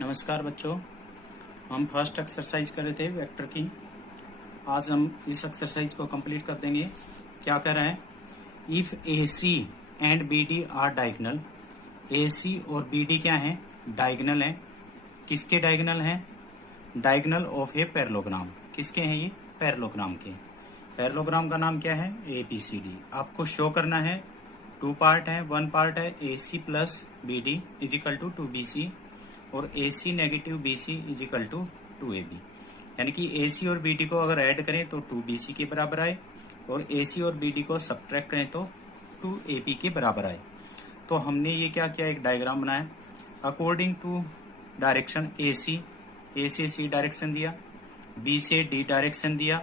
नमस्कार बच्चों। हम फर्स्ट एक्सरसाइज कर रहे थे वेक्टर की। आज हम इस एक्सरसाइज को कंप्लीट कर देंगे। क्या कह रहा है? If A C and B D are diagonal. A C और बी डी क्या है? डायगोनल है। किसके डायगोनल है? Diagonal of a parallelogram. किसके हैं ये? पैरेललोग्राम के। पैरेललोग्राम का नाम क्या है? A B C D. आपको शो करना है। टू पार्ट है। वन पार्ट है A C plus B D is equal to B C, और A C negative B C is equal to A B. यानी कि ए सी और बी डी को अगर ऐड करें तो टू बी सी के बराबर आए, और ए सी और बी डी को सब्ट्रैक्ट करें तो टू ए बी के बराबर आए। तो हमने ये क्या किया? एक डायग्राम बनाया। अकॉर्डिंग टू डायरेक्शन ए से सी डायरेक्शन दिया, बी से डी डायरेक्शन दिया,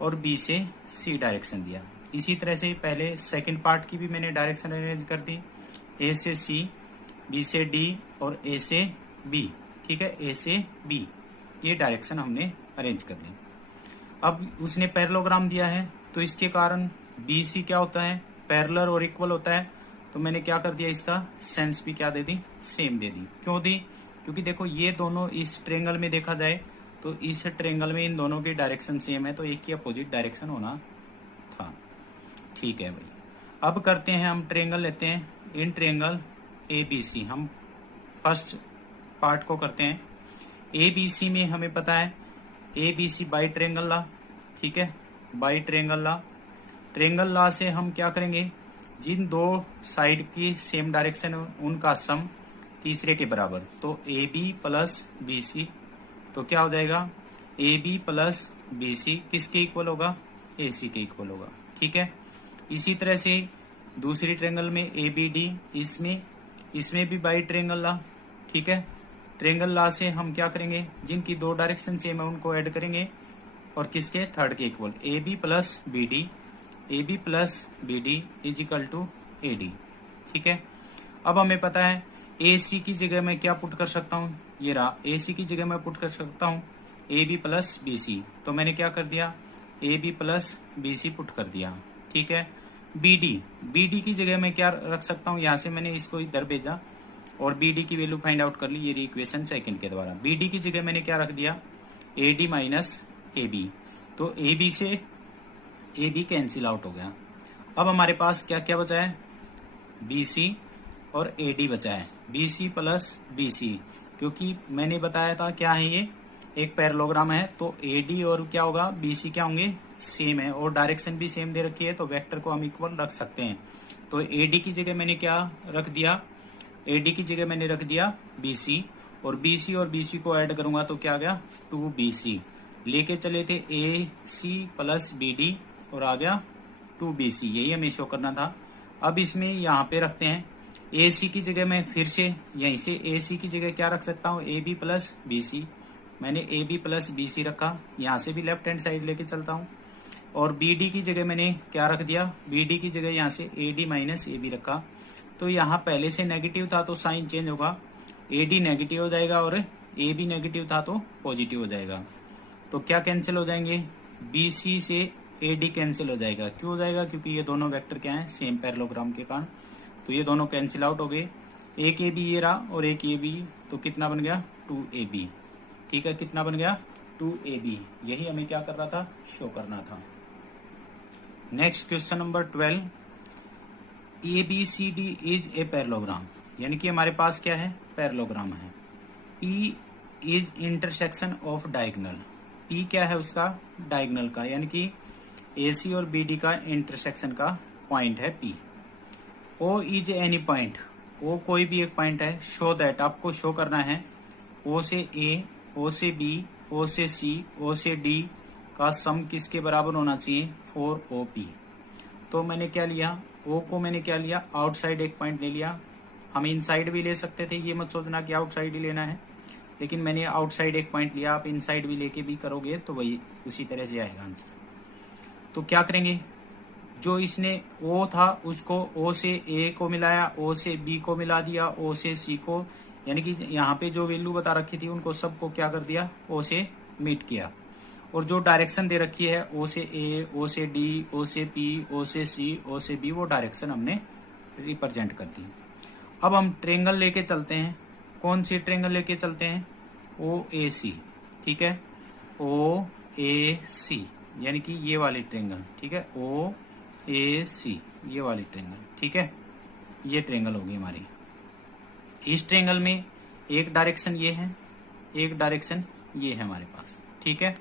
और बी से सी डायरेक्शन दिया। इसी तरह से पहले सेकंड पार्ट की भी मैंने डायरेक्शन अरेंज कर दी। ए से सी, बी से डी और ए से बी। ठीक है, ए से बी, ये डायरेक्शन हमने अरेंज कर दी। अब उसने पैरेललोग्राम दिया है तो इसके कारण बी सी क्या होता है? पैरेलल और इक्वल होता है। तो मैंने क्या कर दिया? इसका सेंस भी क्या दे दी? सेम दे दी। क्यों दी? क्योंकि देखो ये दोनों इस ट्रेंगल में देखा जाए तो इस ट्रेंगल में इन दोनों की डायरेक्शन सेम है, तो एक की अपोजिट डायरेक्शन होना था। ठीक है भाई। अब करते हैं, हम ट्रेंगल लेते हैं। इन ट्रेंगल ए बी सी, हम फर्स्ट पार्ट को करते हैं। ए बी सी में हमें पता है A B C by triangle law. ठीक है, by triangle law. Triangle law से हम क्या करेंगे? जिन दो साइड की सेम डायरेक्शन है उनका सम तीसरे के बराबर। तो A B plus B C, तो क्या हो जाएगा? A B plus B C किसके इक्वल होगा? ए सी के इक्वल होगा। ठीक है। इसी तरह से दूसरी ट्रेंगल में ए बी डी, इसमें भी बाई ट्रेंगल ला। ठीक है। ट्रेंगल ला से हम क्या करेंगे? जिनकी दो डायरेक्शन सेम है उनको ऐड करेंगे, और किसके? थर्ड के equal. A B plus B D, A B plus B D is equal to A D. ठीक है। अब हमें पता है ए सी की जगह मैं क्या पुट कर सकता हूँ? ये रहा। ए सी की जगह मैं पुट कर सकता हूँ A B plus B C. तो मैंने क्या कर दिया? A B plus B C put कर दिया। ठीक है। बी डी की जगह मैं क्या रख सकता हूँ? यहाँ से मैंने इसको इधर भेजा और बी डी की वैल्यू फाइंड आउट कर ली, ये इक्वेशन सेकंड के द्वारा। बी डी की जगह मैंने क्या रख दिया? A D minus A B. तो ए बी से ए बी कैंसिल आउट हो गया। अब हमारे पास क्या क्या बचा है? बी सी और ए डी बचा है। B C plus B C, क्योंकि मैंने बताया था क्या है ये? एक पैरेललोग्राम है, तो ए डी और क्या होगा? बी सी क्या होंगे? सेम है, और डायरेक्शन भी सेम दे रखी है, तो वेक्टर को हम इक्वल रख सकते हैं। तो ए डी की जगह मैंने क्या रख दिया? ए डी की जगह मैंने रख दिया बी सी, और बी सी को ऐड करूंगा तो क्या आ गया? Two B C. लेके चले थे A C plus B D, और आ गया टू बी सी। यही हमें शो करना था। अब इसमें यहाँ पे रखते हैं ए सी की जगह मैं फिर से यहीं से ए सी की जगह क्या रख सकता हूँ? A B plus B C. मैंने A B plus B C रखा। यहाँ से भी लेफ्ट हैंड साइड लेके चलता हूँ। और बी डी की जगह मैंने क्या रख दिया? बी डी की जगह यहाँ से A D minus A B रखा। तो यहाँ पहले से नेगेटिव था तो साइन चेंज होगा, ए डी नेगेटिव हो जाएगा, और ए बी नेगेटिव था तो पॉजिटिव हो जाएगा। तो क्या कैंसिल हो जाएंगे? बी सी से ए डी कैंसिल हो जाएगा। क्यों हो जाएगा? क्योंकि ये दोनों वेक्टर क्या है? सेम पैरेललोग्राम के कारण। तो ये दोनों कैंसिल आउट हो गए। एक ए बी ये रहा और एक ए बी, तो कितना बन गया? Two A B. ठीक है, कितना बन गया? Two A B. यही हमें क्या करना था? शो करना था। Next question number 12। A B C D is a parallelogram, यानी कि हमारे पास क्या है? पैरेललोग्राम है। P is intersection of diagonal. P क्या है उसका? डायगोनल का, यानी कि ए सी और बी डी का इंटरसेक्शन का पॉइंट है P. O is any point. O कोई भी एक पॉइंट है। शो दैट, आपको शो करना है ओ से ए, ओ से बी, ओ से सी, ओ से डी का सम किसके बराबर होना चाहिए? 4OP। तो मैंने क्या लिया? ओ को मैंने क्या लिया? आउटसाइड एक पॉइंट ले लिया। हम इनसाइड भी ले सकते थे, ये मत सोचना कि आउटसाइड ही लेना है, लेकिन मैंने आउटसाइड एक पॉइंट लिया। आप इनसाइड भी लेके भी करोगे तो वही उसी तरह से आएगा आंसर। तो क्या करेंगे? जो इसने ओ था उसको ओ से ए को मिलाया, ओ से बी को मिला दिया, ओ से सी को, यानी कि यहाँ पे जो वैल्यू बता रखी थी उनको सबको क्या कर दिया? ओ से मीट किया। और जो डायरेक्शन दे रखी है ओ से ए, ओ से डी, ओ से पी, ओ से सी, ओ से बी, वो डायरेक्शन हमने रिप्रेजेंट कर दी। अब हम ट्रेंगल लेके चलते हैं। कौन सी ट्रेंगल लेके चलते हैं, ओ ए सी, ठीक है, ओ ए सी यानी कि ये वाली ट्रेंगल, ठीक है, ओ ए सी ये वाली ट्रेंगल, ठीक है, ये ट्रेंगल होगी हमारी। इस ट्रेंगल में एक डायरेक्शन ये है, एक डायरेक्शन ये है हमारे पास, ठीक है।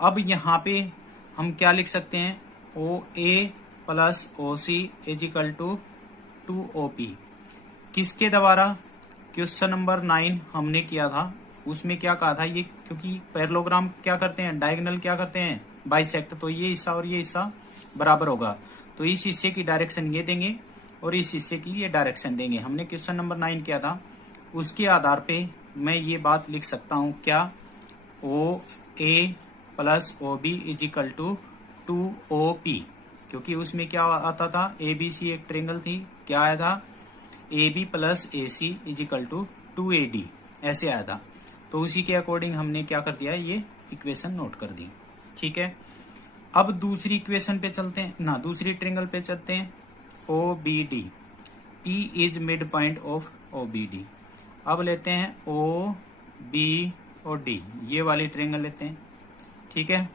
अब यहाँ पे हम क्या लिख सकते हैं, O A plus O C is equal to 2OP, किसके द्वारा, क्वेश्चन नंबर 9 हमने किया था, उसमें क्या कहा था ये, क्योंकि पैरेललोग्राम क्या करते हैं, डायगोनल क्या करते हैं, बाइसेक्ट, तो ये हिस्सा और ये हिस्सा बराबर होगा, तो इस हिस्से की डायरेक्शन ये देंगे और इस हिस्से की ये डायरेक्शन देंगे। हमने क्वेश्चन नंबर 9 किया था, उसके आधार पे मैं ये बात लिख सकता हूं क्या, O A plus O B is equal to 2OP, क्योंकि उसमें क्या आता था, ए बी सी एक ट्रेंगल थी, क्या आया था, A B plus A C is equal to 2AD, ऐसे आया था। तो उसी के अकॉर्डिंग हमने क्या कर दिया, ये इक्वेशन नोट कर दी, ठीक है। अब दूसरी इक्वेशन पे चलते हैं ना, दूसरी ट्रेंगल पे चलते हैं, O B D, P is mid point of O B D. अब लेते हैं ओ बी और डी, ये वाली ट्रेंगल लेते हैं, ठीक है।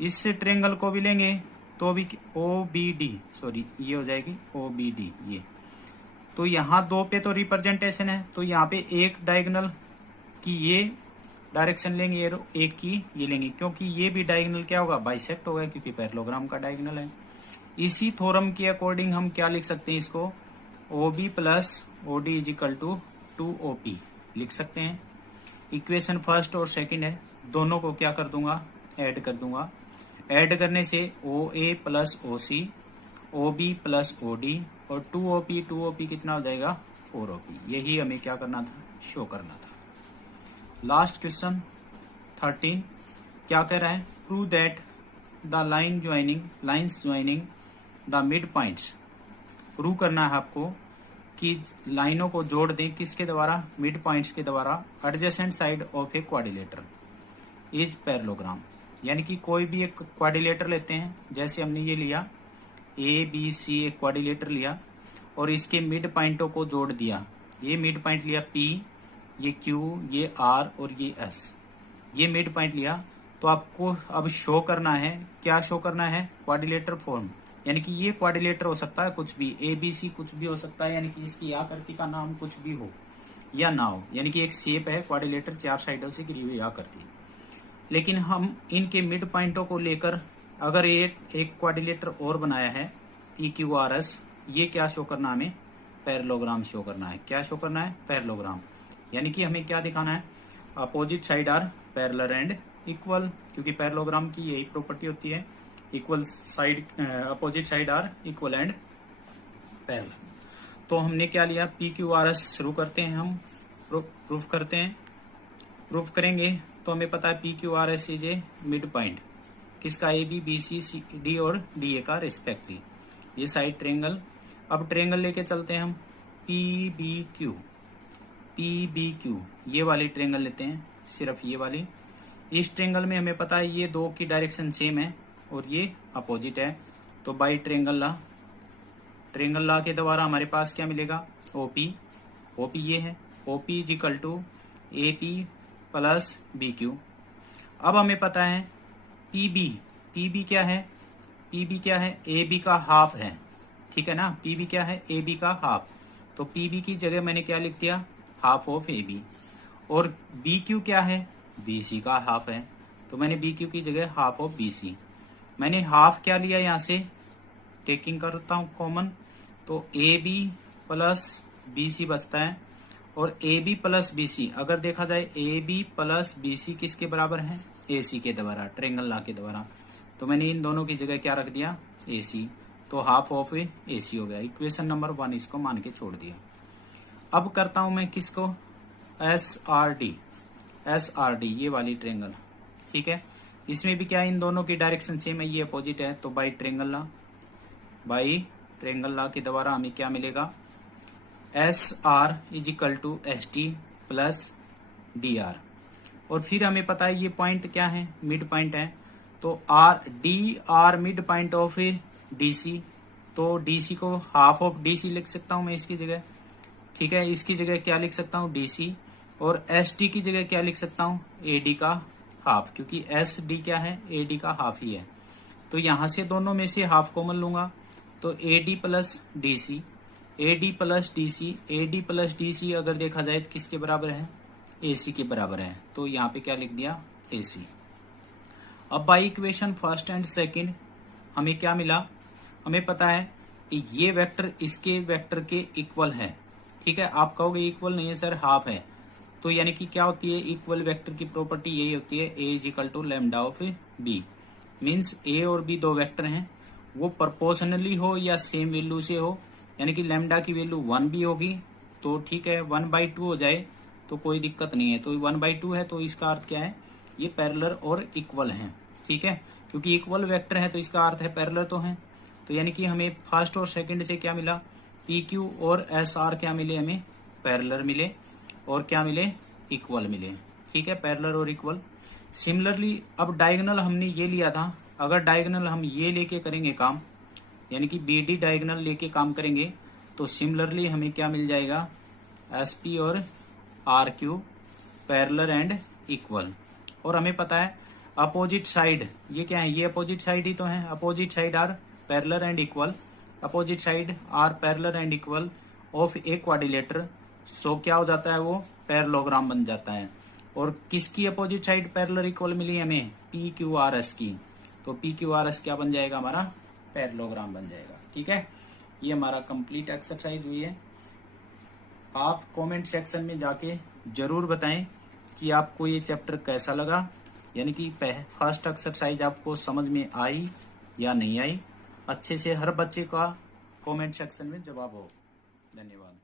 इस ट्रेंगल को भी लेंगे तो भी ओ बी डी, सॉरी ये हो जाएगी ओ बी डी, ये तो यहाँ दो पे तो रिप्रेजेंटेशन है, तो यहाँ पे एक डायगोनल की ये डायरेक्शन लेंगे, एक की ये लेंगे, क्योंकि ये भी डायगोनल क्या होगा, बाइसेक्ट होगा, क्योंकि पैरेललोग्राम का डायगोनल है। इसी थ्योरम के अकॉर्डिंग हम क्या लिख सकते हैं इसको, O B plus O D is equal to 2OP लिख सकते हैं। इक्वेशन फर्स्ट और सेकंड है, दोनों को क्या कर दूंगा, ऐड कर दूंगा। ऐड करने से O A plus O C, O B plus O D और 2OP कितना हो जाएगा, 4OP। यही हमें क्या करना था, शो करना था। लास्ट क्वेश्चन 13 क्या कह रहा है, prove that the lines joining the mid points. Prove करना है आपको कि लाइनों को जोड़ दें किसके द्वारा, मिड पॉइंट्स के द्वारा, adjacent side of a quadrilateral is parallelogram. यानी कि कोई भी एक क्वाड्रिलेटर लेते हैं, जैसे हमने ये लिया ए बी सी, एक क्वाड्रिलेटर लिया और इसके मिड पॉइंटों को जोड़ दिया। ये मिड पॉइंट लिया P, ये Q, ये R और ये S, ये मिड पॉइंट लिया। तो आपको अब शो करना है, क्या शो करना है, क्वाड्रिलेटर फॉर्म। यानी कि ये क्वाड्रिलेटर हो सकता है कुछ भी, ए बी सी कुछ भी हो सकता है, यानी कि इसकी आकृति का नाम कुछ भी हो या ना हो, यानी कि एक शेप है क्वाड्रिलेटर, चार साइडों से घिरी हुई आकृति। लेकिन हम इनके मिड पॉइंटों को लेकर अगर एक क्वाड्रिलेटर और बनाया है PQRS, ये क्या शो करना, हमें पैरेललोग्राम शो करना है। क्या शो करना है, पैरेललोग्राम। यानी कि हमें क्या दिखाना है, opposite side are parallel and equal, क्योंकि पैरेललोग्राम की यही प्रॉपर्टी होती है, equal side, opposite side are equal and parallel. तो हमने क्या लिया, PQRS शुरू करते हैं, हम प्रूफ करते हैं। प्रूफ करेंगे तो हमें पता है PQRS is a mid point किसका, A B B C C D और डी ए का रिस्पेक्टिव, ये साइड ट्रेंगल। अब ट्रेंगल लेके चलते हैं हम, PBQ ये वाली ट्रेंगल लेते हैं, सिर्फ ये वाली। इस ट्रेंगल में हमें पता है ये दो की डायरेक्शन सेम है और ये अपोजिट है, तो बाई ट्रेंगल ला के द्वारा हमारे पास क्या मिलेगा, OP ये है, OP is equal to AP plus BQ। अब हमें पता है PB क्या है, PB क्या है, AB का हाफ है, ठीक है ना, PB क्या है, AB का हाफ। तो PB की जगह मैंने क्या लिख दिया, हाफ ऑफ AB। और BQ क्या है, BC का हाफ है, तो मैंने BQ की जगह हाफ ऑफ BC। मैंने हाफ क्या लिया, यहाँ से टेकिंग करता हूँ कॉमन, तो AB प्लस BC बचता है। और AB प्लस BC अगर देखा जाए, AB प्लस BC किसके बराबर है, AC के द्वारा, ट्रेंगल ला के द्वारा। तो मैंने इन दोनों की जगह क्या रख दिया, AC, तो हाफ ऑफ AC हो गया। इक्वेशन नंबर 1 इसको मान के छोड़ दिया। अब करता हूं मैं किसको, SRD ये वाली ट्रेंगल, ठीक है। इसमें भी क्या, इन दोनों की डायरेक्शन सेम है, ये अपोजिट है, तो बाई ट्रेंगल ला के द्वारा हमें क्या मिलेगा, SR is equal to ST plus DR। और फिर हमें पता है ये पॉइंट क्या है, मिड पॉइंट है, तो DR mid point of DC, तो DC को हाफ ऑफ DC लिख सकता हूं मैं इसकी जगह, ठीक है, इसकी जगह क्या लिख सकता हूँ, DC, और SD की जगह क्या लिख सकता हूँ, AD का हाफ, क्योंकि SD क्या है, AD का हाफ ही है। तो यहां से दोनों में से हाफ कॉमन लूंगा, तो AD plus DC, AD plus DC, AD plus DC अगर देखा जाए तो किसके बराबर है, AC के बराबर है। तो यहाँ पे क्या लिख दिया, AC। अब by equation first and second हमें क्या मिला, हमें पता है कि ये वेक्टर इसके वेक्टर के इक्वल है। ठीक है, आप कहोगे इक्वल नहीं है सर, हाफ है। तो यानी कि क्या होती है, इक्वल वेक्टर की प्रॉपर्टी यही होती है, A is equal to lambda of B। Means A और B दो वेक्टर हैं, वो प्रोपोर्शनली हो या सेम वैल्यू से हो, यानी कि लैम्डा की वैल्यू 1 भी होगी तो ठीक है, 1/2 हो जाए तो कोई दिक्कत नहीं है। तो 1/2 है तो इसका अर्थ क्या है, ये पैरेलल और इक्वल हैं। ठीक है, क्योंकि इक्वल वेक्टर है तो इसका अर्थ है पैरेलल तो है। तो यानी कि हमें फर्स्ट और सेकंड से क्या मिला, PQ और SR क्या मिले, हमें पैरेलल मिले और क्या मिले, इक्वल मिले। ठीक है, पैरेलल और इक्वल। सिमिलरली अब डायगोनल हमने ये लिया था, अगर डायगोनल हम ये लेके करेंगे काम, यानी कि BD डायगोनल लेके काम करेंगे तो सिमिलरली हमें क्या मिल जाएगा, SP और RQ पैरेलल एंड इक्वल। और हमें पता है अपोजिट साइड ये क्या है, ये अपोजिट साइड ही तो है, opposite side are parallel and equal, opposite side are parallel and equal of a quadrilateral. So क्या हो जाता है, वो पैरेललोग्राम बन जाता है। और किसकी अपोजिट साइड पैरेलल इक्वल मिली हमें, PQRS की। तो PQRS क्या बन जाएगा, हमारा पैरेललोग्राम बन जाएगा। ठीक है, ये हमारा कंप्लीट एक्सरसाइज हुई है। आप कमेंट सेक्शन में जाके जरूर बताएं कि आपको ये चैप्टर कैसा लगा, यानी कि फर्स्ट एक्सरसाइज आपको समझ में आई या नहीं आई। अच्छे से हर बच्चे का कमेंट सेक्शन में जवाब हो। धन्यवाद।